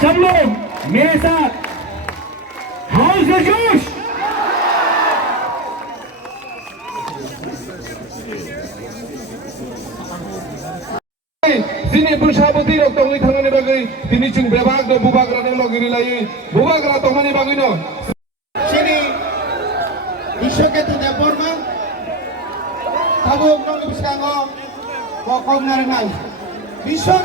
सब लोग मेरे साथ हाउस जोश। Sini bersaboti rok tongli thangani bagai dini chung bebak do bubak rane logiri lai bubak ra tongani bagai no sini bisoke tidak formal tabung nong biskango pokok narengan bisok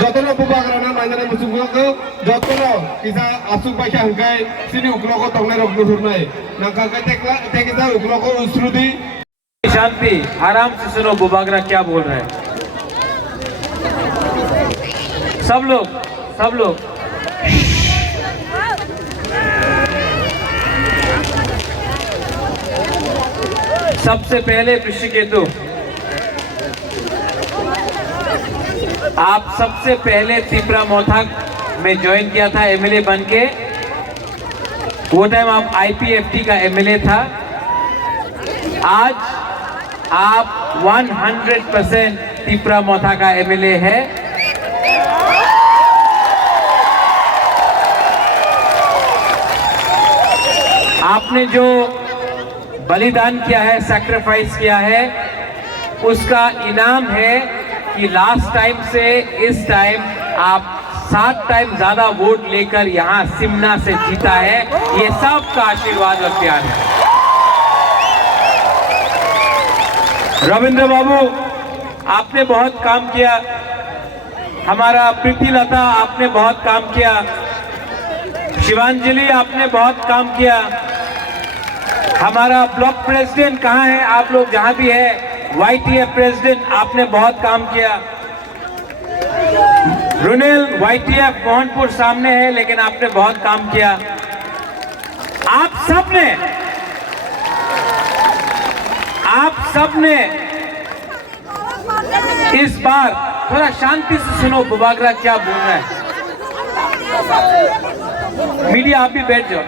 jotono bubak rane mainane muchung ko jotono kisa asuk baikha hangkai sini ukloko tongnai rok nuhurnai nangka ka tekla ukloko usrudi शांति आराम से सुनो बुबागरा क्या बोल रहे हैं। सब लोग सबसे पहले ऋषिकेतु आप सबसे पहले त्रिपुरा मोथाक में ज्वाइन किया था एमएलए बनके। वो टाइम आप आईपीएफटी का एमएलए था। आज आप 100% त्रिपुरा मोथा का एमएलए है। आपने जो बलिदान किया है, सैक्रिफाइस किया है, उसका इनाम है कि लास्ट टाइम से इस टाइम आप 7 टाइम ज्यादा वोट लेकर यहां सिमना से जीता है। ये सबका आशीर्वाद और प्यार है। रविंद्र बाबू आपने बहुत काम किया, हमारा प्रीति लता आपने बहुत काम किया, शिवांजलि आपने बहुत काम किया, हमारा ब्लॉक प्रेसिडेंट कहाँ है, आप लोग जहां भी है, वाईटीएफ प्रेसिडेंट आपने बहुत काम किया। रुनेल वाईटीएफ मोहनपुर सामने है लेकिन आपने बहुत काम किया। आप सबने इस बार थोड़ा शांति से सुनो बुबागरा क्या बोल रहा है। मीडिया आप भी बैठ जाओ।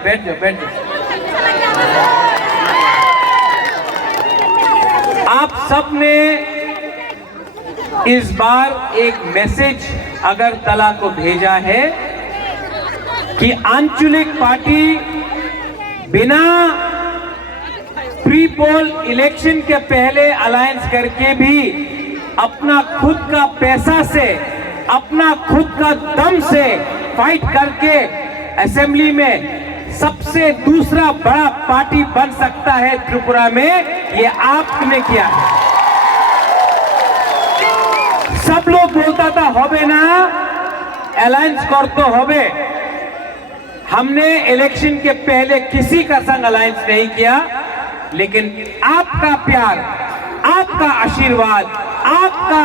आप सबने इस बार एक मैसेज अगरतला को भेजा है कि आंचलिक पार्टी बिना प्री पोल इलेक्शन के पहले अलायंस करके भी अपना खुद का पैसा से, अपना खुद का दम से फाइट करके असेंबली में सबसे दूसरा बड़ा पार्टी बन सकता है त्रिपुरा में। ये आपने किया है। सब लोग बोलता था होबे ना अलायंस कर तो होबे। हमने इलेक्शन के पहले किसी का संग अलायंस नहीं किया, लेकिन आपका प्यार, आपका आशीर्वाद, आपका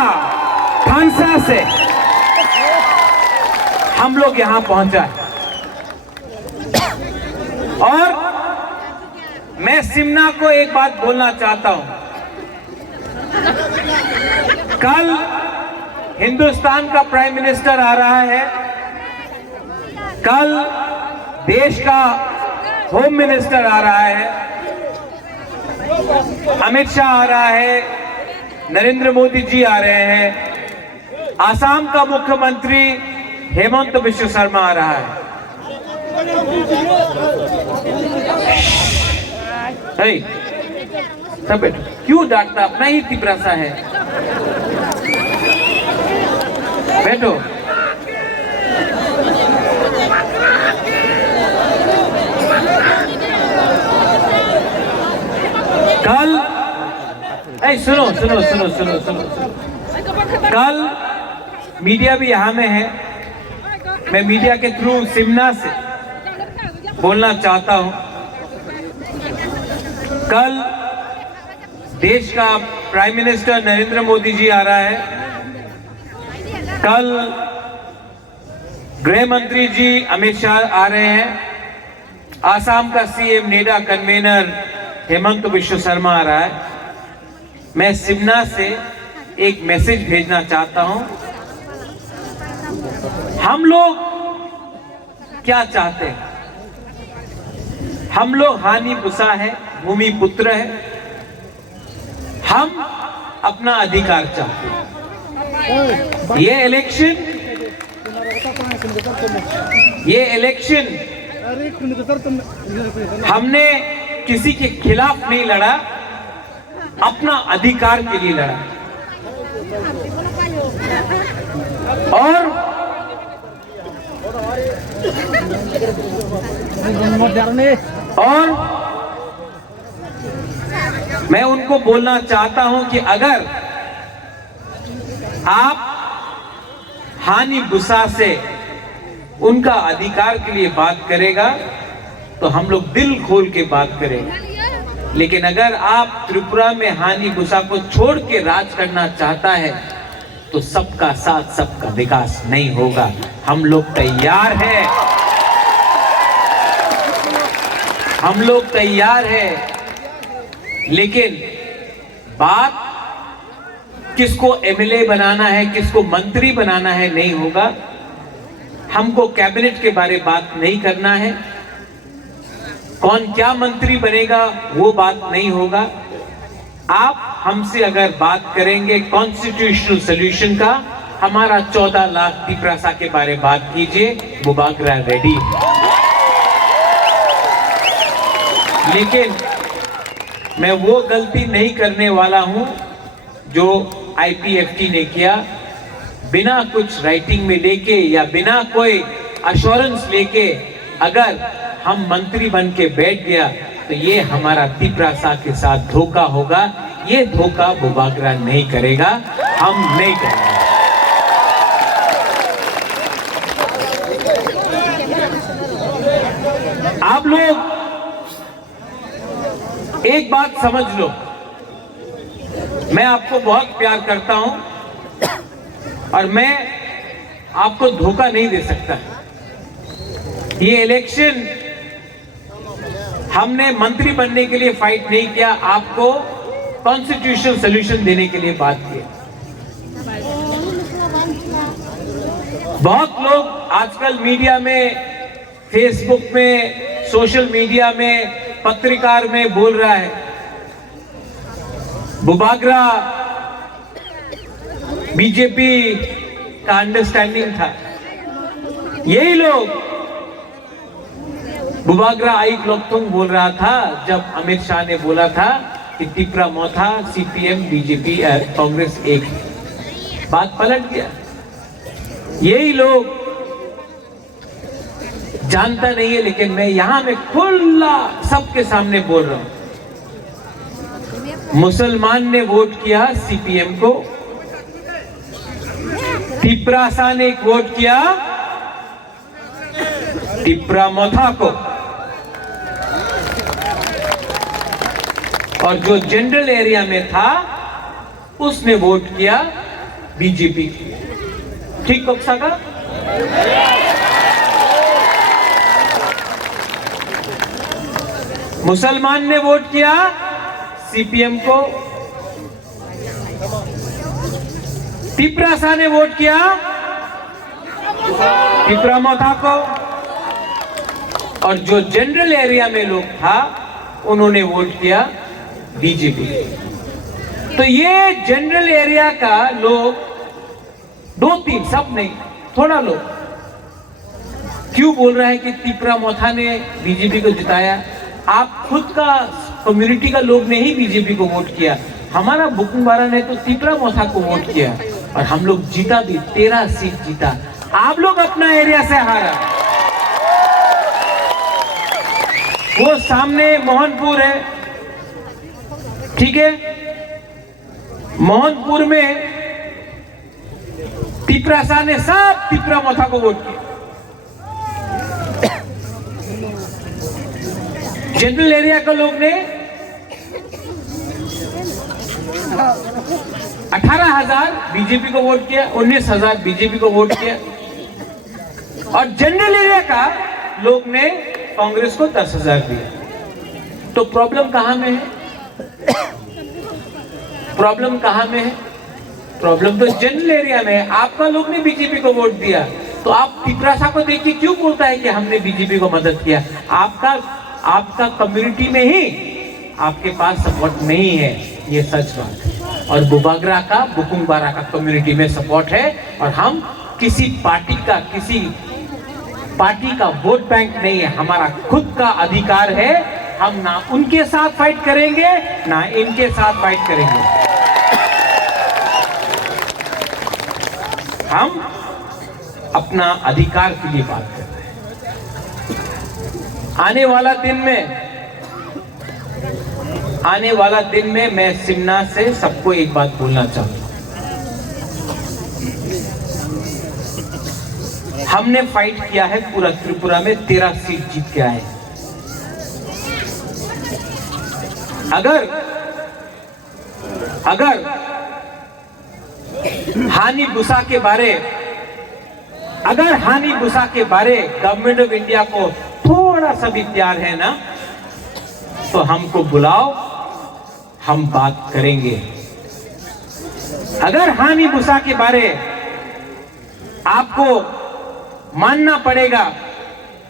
खानसा से हम लोग यहां पहुंचा है। और मैं सिमना को एक बात बोलना चाहता हूं। कल हिंदुस्तान का प्राइम मिनिस्टर आ रहा है, कल देश का होम मिनिस्टर आ रहा है, अमित शाह आ रहा है, नरेंद्र मोदी जी आ रहे हैं, आसाम का मुख्यमंत्री हेमंत बिश्व शर्मा आ रहा है। सब बैठो, क्यों डांटता, अपना ही तिपरासा है। बैठो। कल सुनो। कल मीडिया भी यहां में है। मैं मीडिया के थ्रू सिमना से बोलना चाहता हूं। कल देश का प्राइम मिनिस्टर नरेंद्र मोदी जी आ रहा है। कल गृह मंत्री जी अमित शाह आ रहे हैं। आसाम का CM NEDA convener Himanta Biswa Sarma आ रहा है। मैं सिमना से एक मैसेज भेजना चाहता हूं। हम लोग क्या चाहते हैं? हम लोग हानि पुसा है, भूमि पुत्र है। हम अपना अधिकार चाहते हैं। ये इलेक्शन हमने किसी के खिलाफ नहीं लड़ा, अपना अधिकार के लिए लड़ा। और मैं उनको बोलना चाहता हूं कि अगर आप हानि गुस्सा से उनका अधिकार के लिए बात करेगा तो हम लोग दिल खोल के बात करेंगे, लेकिन अगर आप त्रिपुरा में हानि गुस्सा को छोड़ के राज करना चाहता है तो सबका साथ सबका विकास नहीं होगा। हम लोग तैयार हैं, हम लोग तैयार हैं, लेकिन बात किसको एमएलए बनाना है, किसको मंत्री बनाना है नहीं होगा। हमको कैबिनेट के बारे बात नहीं करना है, कौन क्या मंत्री बनेगा वो बात नहीं होगा। आप हमसे अगर बात करेंगे कॉन्स्टिट्यूशनल सॉल्यूशन का, हमारा 14 लाख तिपरासा के बारे बात कीजिए, बुबागरा रेडी। लेकिन मैं वो गलती नहीं करने वाला हूं जो आईपीएफटी ने किया, बिना कुछ राइटिंग में लेके या बिना कोई अश्योरेंस लेके अगर हम मंत्री बन के बैठ गया तो ये हमारा तिपरासा के साथ धोखा होगा। ये धोखा बुबागरा नहीं करेगा, हम नहीं करेंगे। आप लोग एक बात समझ लो, मैं आपको बहुत प्यार करता हूं और मैं आपको धोखा नहीं दे सकता। ये इलेक्शन हमने मंत्री बनने के लिए फाइट नहीं किया, आपको कॉन्स्टिट्यूशनल सॉल्यूशन देने के लिए बात की। बहुत लोग आजकल मीडिया में, फेसबुक में, सोशल मीडिया में, पत्रकार में बोल रहा है बुबागरा बीजेपी का अंडरस्टैंडिंग था। यही लोग बुबागरा आई लोकतुंग बोल रहा था जब अमित शाह ने बोला था कि तिपरा मोथा सीपीएम बीजेपी कांग्रेस एक है। बात पलट गया। यही लोग जानता नहीं है, लेकिन मैं यहां में खुला सबके सामने बोल रहा हूं। मुसलमान ने वोट किया सीपीएम को, तिपरासा ने वोट किया तिपरा मोथा को, और जो जनरल एरिया में था उसने वोट किया बीजेपी। ठीक कक्षा का मुसलमान ने वोट किया सीपीएम को, तिपरासा ने वोट किया तिपरा मोथा को, और जो जनरल एरिया में लोग था उन्होंने वोट किया बीजेपी। तो ये जनरल एरिया का लोग, 2-3 सब नहीं, थोड़ा लोग क्यों बोल रहा है कि तिपरा मोथा ने बीजेपी को जिताया। आप खुद का कम्युनिटी का लोग ने ही बीजेपी को वोट किया। हमारा बुकुंबारा ने तो तिपरा मोथा को वोट किया और हम लोग जीता भी, 13 सीट जीता। आप लोग अपना एरिया से हारा। वो सामने मोहनपुर है, ठीक है, मोहनपुर में तिपरासा ने सब तिपरा मोथा को वोट किया। जनरल एरिया के लोग ने 18,000 बीजेपी को वोट किया, 19,000 बीजेपी को वोट किया, और जनरल एरिया का लोग ने कांग्रेस को 10,000 दिया। तो प्रॉब्लम कहां में है? प्रॉब्लम कहां में है? प्रॉब्लम तो जनरल एरिया में है। आपका लोग ने बीजेपी को वोट दिया, तो आप तिपरासा को देखिए क्यों बोलता है कि हमने बीजेपी को मदद किया। आपका कम्युनिटी में ही आपके पास सपोर्ट नहीं है, ये सच बात है। और बुबागरा का, बुकुंग बारा का कम्युनिटी में सपोर्ट है। और हम किसी पार्टी का वोट बैंक नहीं है, हमारा खुद का अधिकार है। हम ना उनके साथ फाइट करेंगे ना इनके साथ फाइट करेंगे। हम अपना अधिकार के लिए बात कर रहे हैं। आने वाला दिन में मैं सिमना से सबको एक बात बोलना चाहूंगा। हमने फाइट किया है पूरा त्रिपुरा में, 13 सीट जीत के आए। अगर हानि बुसा के बारे गवर्नमेंट ऑफ इंडिया को थोड़ा सा भी प्यार है ना, तो हमको बुलाओ, हम बात करेंगे। अगर हानि बुसा के बारे आपको मानना पड़ेगा,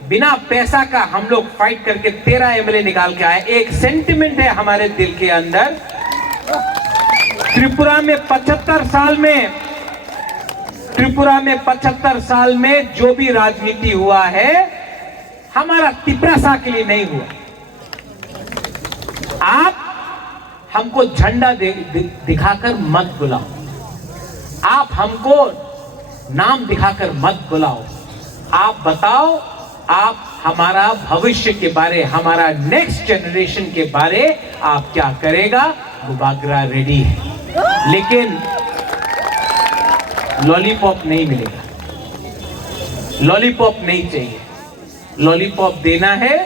बिना पैसा का हम लोग फाइट करके 13 एमएलए निकाल के आए। एक सेंटिमेंट है हमारे दिल के अंदर। त्रिपुरा में 75 साल में जो भी राजनीति हुआ है, हमारा तिपरासा के लिए नहीं हुआ। आप हमको झंडा दिखाकर मत बुलाओ, आप हमको नाम दिखाकर मत बुलाओ। आप बताओ, आप हमारा भविष्य के बारे, हमारा नेक्स्ट जनरेशन के बारे आप क्या करेगा। बुबागरा रेडी है, लेकिन लॉलीपॉप नहीं मिलेगा, लॉलीपॉप नहीं चाहिए। लॉलीपॉप देना है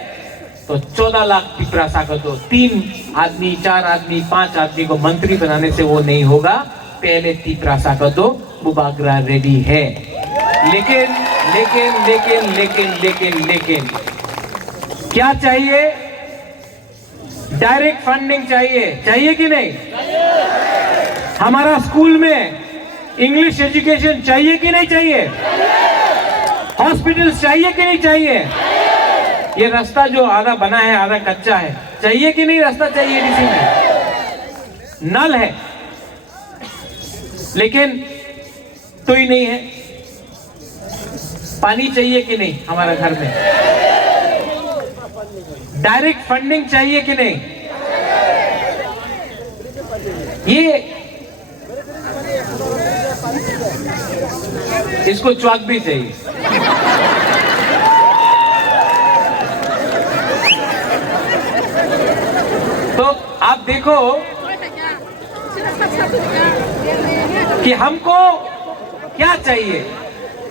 तो 14 लाख तिपरासा को दो। 3 आदमी, 4 आदमी, 5 आदमी को मंत्री बनाने से वो नहीं होगा। पहले तिपरासा को दो। बुबागरा रेडी है, लेकिन क्या चाहिए? डायरेक्ट फंडिंग चाहिए कि नहीं? हमारा स्कूल में इंग्लिश एजुकेशन चाहिए कि नहीं चाहिए? हॉस्पिटल्स चाहिए कि नहीं चाहिए? ये रास्ता जो आधा बना है आधा कच्चा है, चाहिए कि नहीं? रास्ता चाहिए डीसी में, नल है लेकिन तो ही नहीं है। पानी चाहिए कि नहीं हमारा घर में? डायरेक्ट फंडिंग चाहिए कि नहीं? ये इसको च्वाक भी चाहिए। तो आप देखो कि हमको क्या चाहिए?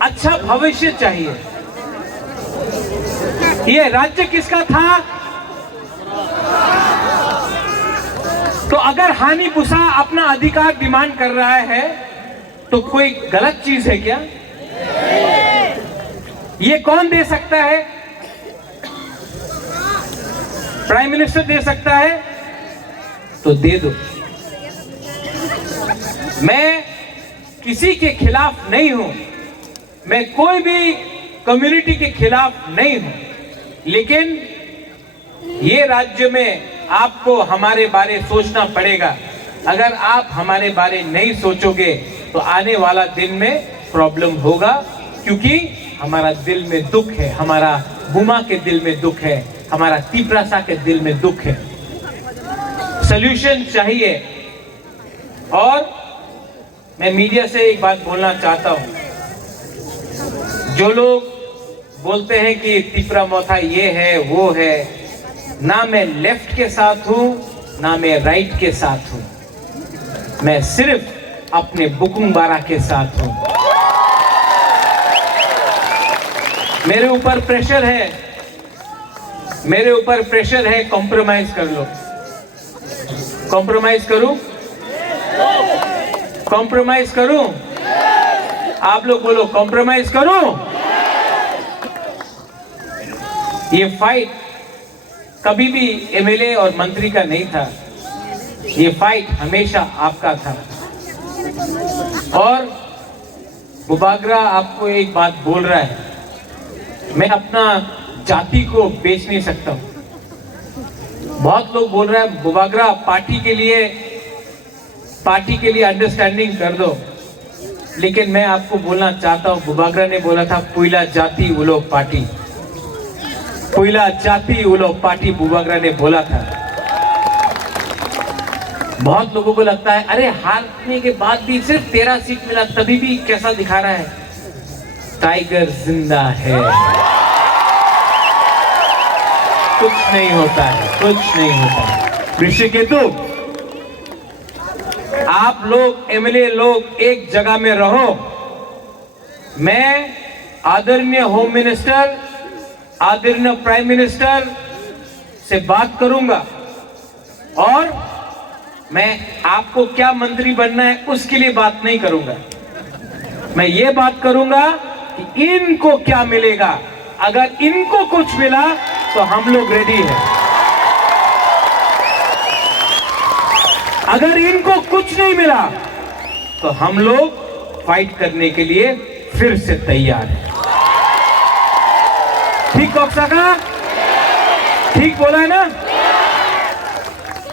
अच्छा भविष्य चाहिए। ये राज्य किसका था? तो अगर हानि बुसा अपना अधिकार डिमांड कर रहा है तो कोई गलत चीज है क्या? ये कौन दे सकता है? प्राइम मिनिस्टर दे सकता है तो दे दो। मैं किसी के खिलाफ नहीं हूं, मैं कोई भी कम्युनिटी के खिलाफ नहीं हूं, लेकिन ये राज्य में आपको हमारे बारे सोचना पड़ेगा। अगर आप हमारे बारे नहीं सोचोगे तो आने वाला दिन में प्रॉब्लम होगा, क्योंकि हमारा दिल में दुख है, हमारा बुमा के दिल में दुख है, हमारा तिपरासा के दिल में दुख है। सॉल्यूशन चाहिए। और मैं मीडिया से एक बात बोलना चाहता हूं, जो लोग बोलते हैं कि तिपरा मोथा ये है वो है, ना मैं लेफ्ट के साथ हूं ना मैं राइट के साथ हूं, मैं सिर्फ अपने बुकुंग बारा के साथ हूं। मेरे ऊपर प्रेशर है, कॉम्प्रोमाइज कर लो। कॉम्प्रोमाइज करूं? आप लोग बोलो कॉम्प्रोमाइज करूं? ये फाइट कभी भी एमएलए और मंत्री का नहीं था, ये फाइट हमेशा आपका था। और बुबागरा आपको एक बात बोल रहा है, मैं अपना जाति को बेच नहीं सकता हूं। बहुत लोग बोल रहे हैं बुबागरा पार्टी के लिए पार्टी के लिए अंडरस्टैंडिंग कर दो, लेकिन मैं आपको बोलना चाहता हूं, बुबागरा ने बोला था पुइला जाति उलो पार्टी, पुइला जाति उलो पार्टी बुबागरा ने बोला था। बहुत लोगों को लगता है अरे हारने के बाद भी सिर्फ 13 सीट मिला तभी भी कैसा दिखा रहा है। टाइगर जिंदा है, कुछ नहीं होता है, कुछ नहीं होता है। ऋषिकेतु, आप लोग एमएलए लोग एक जगह में रहो। मैं आदरणीय होम मिनिस्टर, आदरणीय प्राइम मिनिस्टर से बात करूंगा और मैं आपको क्या मंत्री बनना है उसके लिए बात नहीं करूंगा। मैं ये बात करूंगा कि इनको क्या मिलेगा। अगर इनको कुछ मिला तो हम लोग रेडी हैं। अगर इनको कुछ नहीं मिला तो हम लोग फाइट करने के लिए फिर से तैयार हैं। ठीक कॉक्सा का ठीक बोला है ना?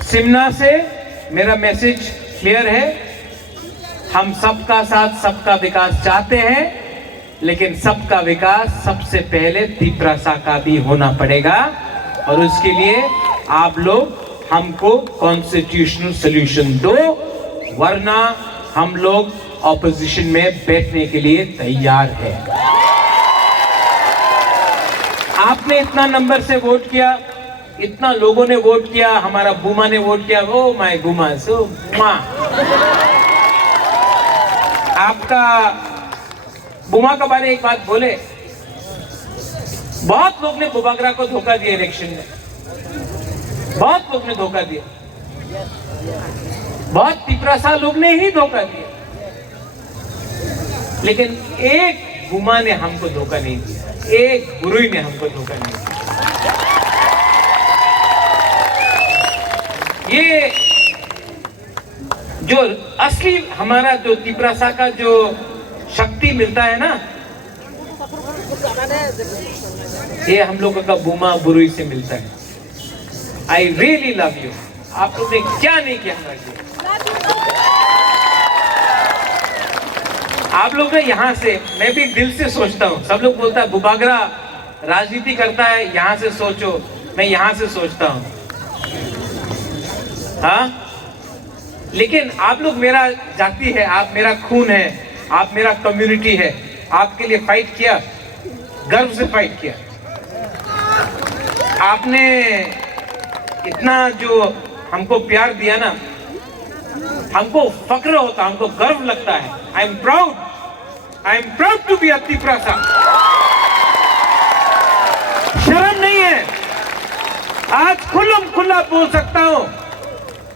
सिमना से मेरा मैसेज क्लियर है। हम सबका साथ सबका विकास चाहते हैं, लेकिन सबका विकास सबसे पहले तिपरासा का भी होना पड़ेगा और उसके लिए आप लोग हमको कॉन्स्टिट्यूशनल सॉल्यूशन दो, वरना हम लोग ऑपोजिशन में बैठने के लिए तैयार हैं। आपने इतना नंबर से वोट किया, इतना लोगों ने वोट किया, हमारा बुमा ने वोट किया। ओ माय बुमा, सो माँ आपका बुमा के बारे एक बात बोले, बहुत लोग ने बुबागरा को धोखा दिया इलेक्शन में, बहुत लोग ने धोखा दिया, बहुत तिपरासा लोग ने ही धोखा दिया, लेकिन एक बुमा ने हमको धोखा नहीं दिया, एक गुरुई ने हमको धोखा नहीं दिया। ये जो असली हमारा जो तिपरासा का जो शक्ति मिलता है ना, ये हम लोगों का बुमा बुरुई से मिलता है। I really love you. आप लोग ने क्या नहीं किया हमारे लिए। आप लोग ने यहाँ से, मैं भी दिल से सोचता हूँ, सब लोग बोलता है बुबागरा राजनीति करता है, यहाँ से सोचो, मैं यहाँ से सोचता हूँ, हाँ, लेकिन आप लोग मेरा जाति है, आप मेरा खून है, आप मेरा कम्युनिटी है, आपके लिए फाइट किया, गर्व से फाइट किया। आपने इतना जो हमको प्यार दिया ना, हमको फक्र होता, हमको गर्व लगता है। I am proud to be a Tiprasa. शर्म नहीं है, आज खुल्लम खुल्ला बोल सकता हूं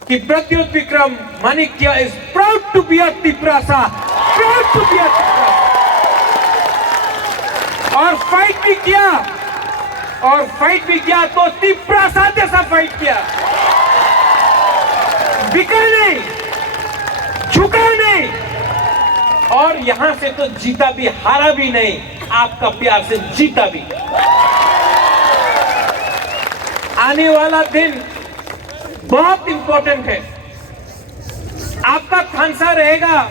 कि Pradyot Bikram Manikya is proud to be a Tiprasa, proud to be a Tiprasa. और फाइट भी किया, और फाइट भी किया तो तिपरासा जैसा फाइट किया, बिका नहीं, झुका नहीं, और यहां से तो जीता भी, हारा भी नहीं, आपका प्यार से जीता भी। आने वाला दिन बहुत इंपॉर्टेंट है। आपका खानसा रहेगा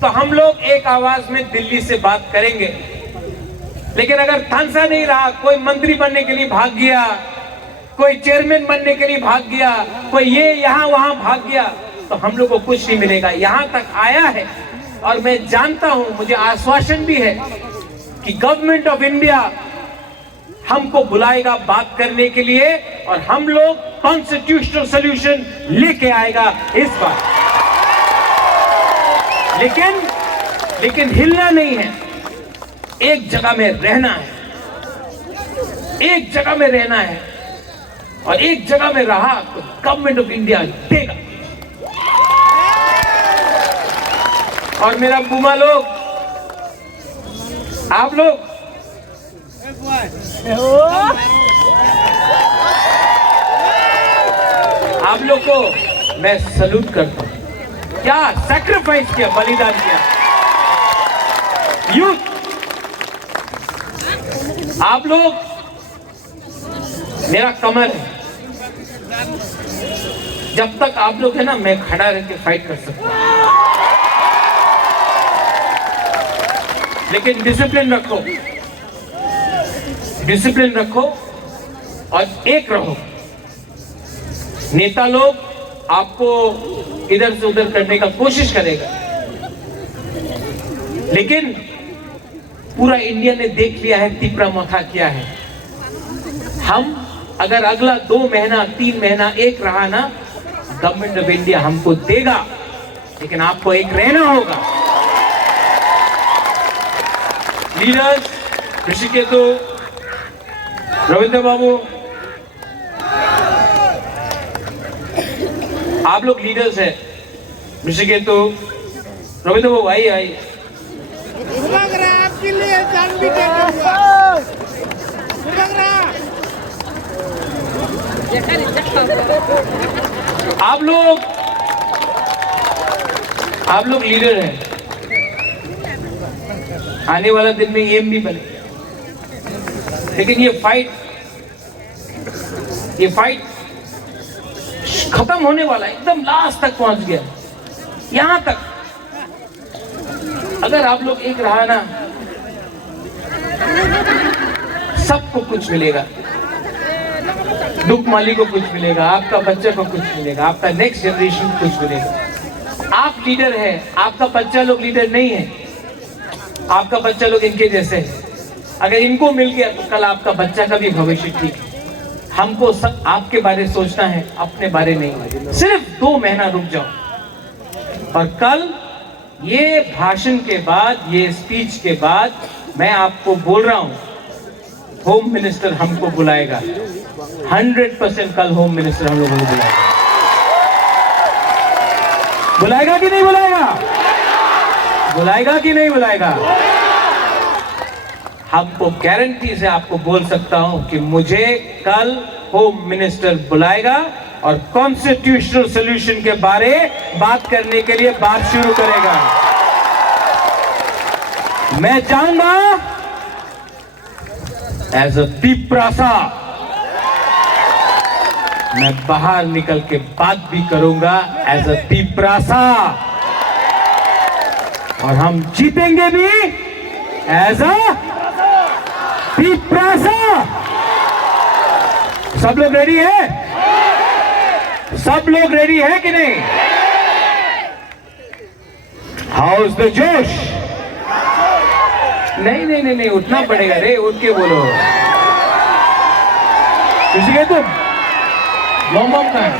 तो हम लोग एक आवाज में दिल्ली से बात करेंगे, लेकिन अगर थानसा नहीं रहा, कोई मंत्री बनने के लिए भाग गया, कोई चेयरमैन बनने के लिए भाग गया, कोई ये यहां वहां भाग गया, तो हम लोग को कुछ नहीं मिलेगा। यहां तक आया है और मैं जानता हूं, मुझे आश्वासन भी है कि गवर्नमेंट ऑफ इंडिया हमको बुलाएगा बात करने के लिए और हम लोग कॉन्स्टिट्यूशनल सॉल्यूशन लेके आएगा इस बार। लेकिन हिलना नहीं है, एक जगह में रहना है, एक जगह में रहना है, और एक जगह में रहा तो गवर्नमेंट ऑफ इंडिया देगा। और मेरा बुमा लोग, आप लोग को मैं सल्यूट करता हूं। क्या सैक्रिफाइस किया, बलिदान किया यूथ। आप लोग मेरा कमर है, जब तक आप लोग है ना, मैं खड़ा रह के फाइट कर सकता हूं, लेकिन डिसिप्लिन रखो, डिसिप्लिन रखो और एक रहो। नेता लोग आपको इधर से उधर करने का कोशिश करेगा, लेकिन पूरा इंडिया ने देख लिया है तीव्रमथा क्या है। हम अगर अगला 2 महीना 3 महीना एक रहा ना, गवर्नमेंट ऑफ इंडिया हमको देगा, लेकिन आपको एक रहना होगा। लीडर्स, ऋषिकेतु, रविंद्र बाबू, आप लोग लीडर्स हैं। ऋषिकेतु, रविंद्र बाबू आई आपके लिए जान भी दे दूंगा। आप लोग लीडर हैं। आने वाला दिन में ये भी बने, लेकिन ये फाइट खत्म होने वाला है, एकदम लास्ट तक पहुंच गया, यहां तक। अगर आप लोग एक रहा ना, सबको कुछ मिलेगा। दुख माली को कुछ मिलेगा, आपका बच्चा को कुछ मिलेगा, आपका नेक्स्ट जनरेशन को कुछ मिलेगा। आप लीडर है, आपका बच्चा लोग लीडर नहीं है, आपका बच्चा लोग इनके जैसे है। अगर इनको मिल गया तो कल आपका बच्चा का भी भविष्य ठीक है। हमको सब आपके बारे में सोचना है, अपने बारे नहीं। सिर्फ 2 महीना रुक जाओ, और कल ये भाषण के बाद, ये स्पीच के बाद, मैं आपको बोल रहा हूं, होम मिनिस्टर हमको बुलाएगा। 100% कल होम मिनिस्टर हम लोगों को बुलाएगा। बुलाएगा कि नहीं बुलाएगा? बुलाएगा कि नहीं बुलाएगा? हमको गारंटी से आपको बोल सकता हूं कि मुझे कल होम मिनिस्टर बुलाएगा और कॉन्स्टिट्यूशनल सॉल्यूशन के बारे बात करने के लिए बात शुरू करेगा। मैं चाहूंगा एज अ तीप्रासा, मैं बाहर निकल के बात भी करूंगा एज अ तीप्रासा, और हम जीतेंगे भी एज अ तीप्रासा। सब लोग रेडी है? सब लोग रेडी है कि नहीं? हाउ इज द जोश? नहीं, उठना पड़ेगा रे, उठ के बोलो। किसी के तुम बम का है?